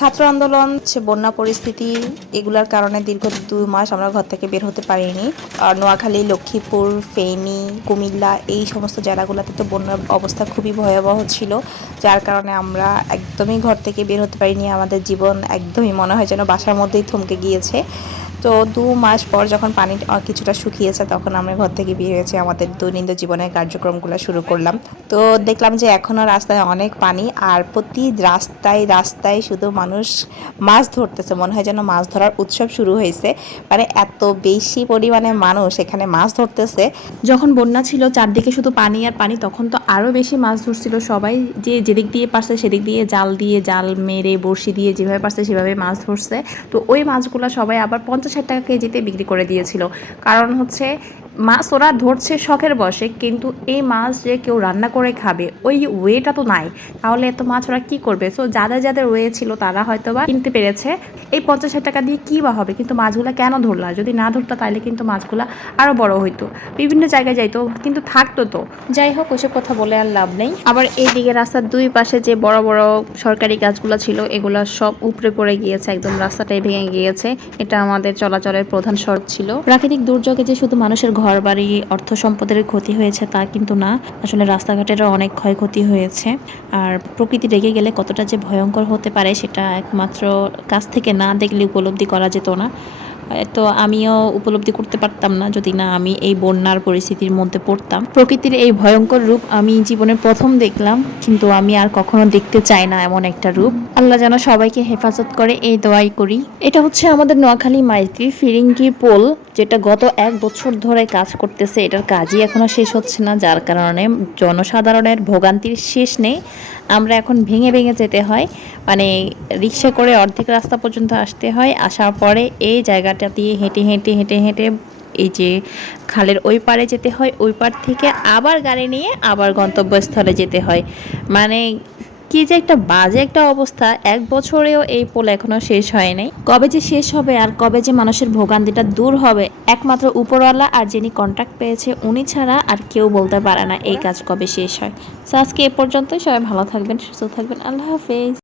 ছাত্র আন্দোলন বন্যা পরিস্থিতি, এগুলার কারণে দীর্ঘ দুই মাস আমরা ঘর থেকে বের হতে পারিনি। আর নোয়াখালী, লক্ষ্মীপুর, ফেনী, কুমিল্লা এই সমস্ত জেলাগুলোতে তো বন্যার অবস্থা খুবই ভয়াবহ ছিল, যার কারণে আমরা একদমই ঘর থেকে বের হতে পারিনি। আমাদের জীবন একদমই মনে হয় যেন বাসার মধ্যেই থমকে গিয়েছে। তো দু মাস পর যখন পানি কিছুটা শুকিয়েছে তখন আমরা ঘর থেকে বের হয়েছি, আমাদের দৈনন্দিন জীবনের কার্যক্রমগুলো শুরু করলাম। তো দেখলাম যে এখনও রাস্তায় অনেক পানি আর প্রতি রাস্তায় রাস্তায় শুধু মানুষ মাছ ধরতেছে, মনে হয় যেন মাছ ধরার উৎসব শুরু হয়েছে। মানে এত বেশি পরিমাণে মানুষ এখানে মাছ ধরতেছে। যখন বন্যা ছিল, চারদিকে শুধু পানি আর পানি, তখন তো আরও বেশি মাছ ধরছিল। সবাই যে যেদিক দিয়ে পারছে, সেদিক দিয়ে জাল দিয়ে, জাল মেরে, বড়শি দিয়ে যেভাবে পারছে, সেভাবে মাছ ধরছে। তো ওই মাছগুলো সবাই আবার পঞ্চাশ ষাট টাকা কেজিতে বিক্রি করে দিয়েছিল। কারণ হচ্ছে মাছ ওরা ধরছে শখের বসে, কিন্তু এই মাছ যে কেউ রান্না করে খাবে, ওই ওয়েটা তো নাই। তাহলে এত মাছ ওরা কি করবে? সো যাদের যাদের ওয়ে ছিল, তারা হয়তো বা কিনতে পেরেছে। এই পঞ্চাশ ষাট টাকা দিয়ে কী বা হবে? কিন্তু মাছগুলো কেন ধরলা? যদি না ধরতো, তাহলে কিন্তু মাছগুলো আরও বড় হইতো। বিভিন্ন জায়গায় যাইতো, কিন্তু থাকতো তো। যাই হোক ওইসব কথা বলে আর লাভ নেই। আবার এইদিকে রাস্তার দুই পাশে যে বড় বড় সরকারি গাছগুলো ছিল, এগুলো সব উপরে পড়ে গিয়েছে, একদম রাস্তাটাই ভেঙে গিয়েছে। এটা আমাদের চলাচলের প্রধান সড়ক ছিল। প্রাকৃতিক দুর্যোগে যে শুধু মানুষের ঘর বাড়ি অর্থ সম্পদের ক্ষতি হয়েছে তা কিন্তু না। আসলে রাস্তাঘাটেরও অনেক ক্ষয়ক্ষতি হয়েছে। আর প্রকৃতি রেগে গেলে কতটা যে ভয়ঙ্কর হতে পারে সেটা একমাত্র কাছ থেকে না দেখলে উপলব্ধি করা যেত না। তো আমিও উপলব্ধি করতে পারতাম না যদি না আমি এই বন্যার পরিস্থিতির মধ্যে পড়তাম। প্রকৃতির এই ভয়ঙ্কর রূপ আমি জীবনে প্রথম দেখলাম, কিন্তু আমি আর কখনো দেখতে চাই না এমন একটা রূপ। আল্লাহ যেন সবাইকে হেফাজত করে, এই দোয়াই করি। এটা হচ্ছে আমাদের নোয়াখালী মাইতি ফিরিঙ্গি পোল, যেটা গত এক বছর ধরে কাজ করতেছে। এটার কাজই এখনও শেষ হচ্ছে না, যার কারণে জনসাধারণের ভোগান্তির শেষ নেই। আমরা এখন ভেঙে ভেঙে যেতে হয় মানে রিক্সা করে অর্ধেক রাস্তা পর্যন্ত আসতে হয়। আসার পরে এই জায়গাটা দিয়ে হেঁটে হেঁটে হেঁটে হেঁটে এই যে খালের ওই পারে যেতে হয়, ওই পার থেকে আবার গাড়ি নিয়ে আবার গন্তব্যস্থলে যেতে হয়। মানে কি যে একটা বাজে একটা অবস্থা, এক বছরেও এই পোল এখনও শেষ হয় নাই। কবে যে শেষ হবে আর কবে যে মানুষের ভোগান্তিটা দূর হবে, একমাত্র উপরওয়ালা আর যিনি কন্ট্রাক্ট পেয়েছে, উনি ছাড়া আর কেউ বলতে পারে না এই কাজ কবে শেষ হয়। সো আজকে এ পর্যন্তই। সবাই ভালো থাকবেন, সুস্থ থাকবেন। আল্লাহ হাফেজ।